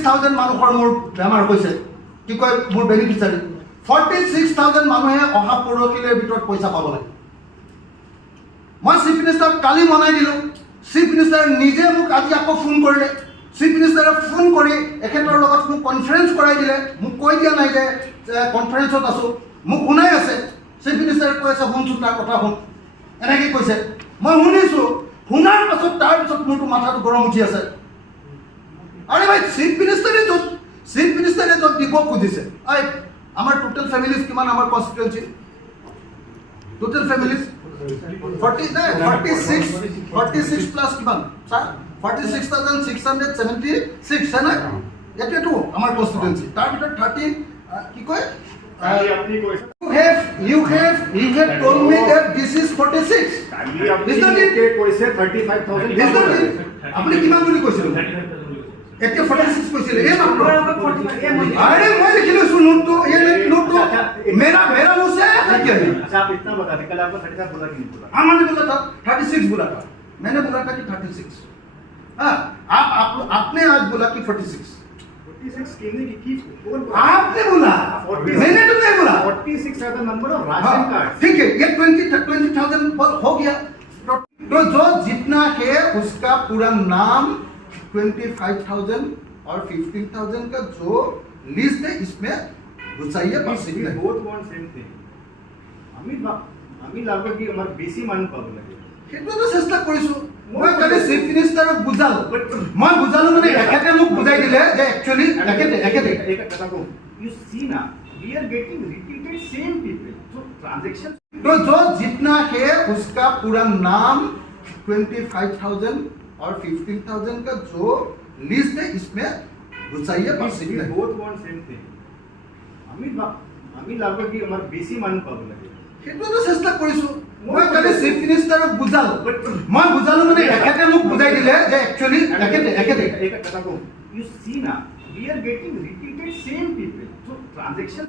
46,000 মানুহৰ মোৰ বেমাৰ হৈছে কি কয় মোৰ বেনিফিচিয়াৰী 46,000 মানুহে অহা পৰহিলেৰ ভিতৰত পইচা পাব লাগে মই চিফ মিনিষ্টাৰক কালি মনাই দিলোঁ চিফ মিনিষ্টাৰ নিজে মোক আজি আকৌ ফোন কৰিলে চিফ মিনিষ্টাৰে ফোন কৰি এখেতৰ লগত মোক কনফাৰেন্স কৰাই দিলে মোক কৈ দিয়া নাই যে কনফাৰেন্সত আছোঁ মোক শুনাই আছে চিফ মিনিষ্টাৰে কৈ আছে শুনচোন তাৰ কথা শুন এনেকৈ কৈছে মই শুনিছোঁ শুনাৰ পাছত তাৰপিছত মোৰতো মাথাটো গৰম উঠি আছে আৰে ভাই চিফ মিনিষ্টাৰে য'ত দিব খুজিছে আমাৰ টোটেল ফেমিলিজ কিমান আমাৰ কনষ্টিটুৱেঞ্চি টোটেল ফেমিলিজ 46 প্লাস কিমান স্যাৰ 46,676 है ना এটাটো আমাৰ কনষ্টিটুৱেঞ্চি তাৰ ভিতৰত 30 কি কয় he had told me that this is 46 is not it কৈছে 35,000 আপুনি কিমান বুলি কৈছিল এতিয়া 46 কৈছিল এই মাত্ৰ আরে মই লিখি লৈছো নোটটো এই নোটটো मेरा मुझसे है क्या अच्छा आप इतना बता दे कल आपको 35 बोला कि नहीं बोला हमने बोला था 36 बोला था मैंने बोला था कि 36 हाँ आपने आज बोला कि 46 कहने की आपने बोला मैंने तो नहीं बोला 46 है the number of ration card ठीक है ये 20,000 हो गया तो जो जितना है उसका पूरा नाम 25,000 और 15,000 का जो लिस्ट है इसमें घुसाइए बस we both want same thing আমি লাগবে কি আমার বেশি মানুহ পাব লাগে সেইটো চেষ্টা কৰিছো মই কালি চিফ মিনিষ্টাৰক বুজালো মই বুজালো মানে একেতে মোক বুজাই দিলে যে একচুয়ালি একেতে एक কথা কম you see na we are getting repeated same people so transaction तो जो जितना है उसका पूरा नाम 25,000 और 15,000 का जो लिस्ट है इसमें घुसाइए बस we both want same thing আমি লাগবে কি আমার বেশি মানুহ পাব লাগে সেইটো চেষ্টা কৰিছো মই কালি চিফ মিনিষ্টাৰক বুজালো মই বুজালো মানে একেতে মোক বুজাই দিলে যে একচুয়ালি একেতে एक কথা কম you see na we are getting repeated same people so transaction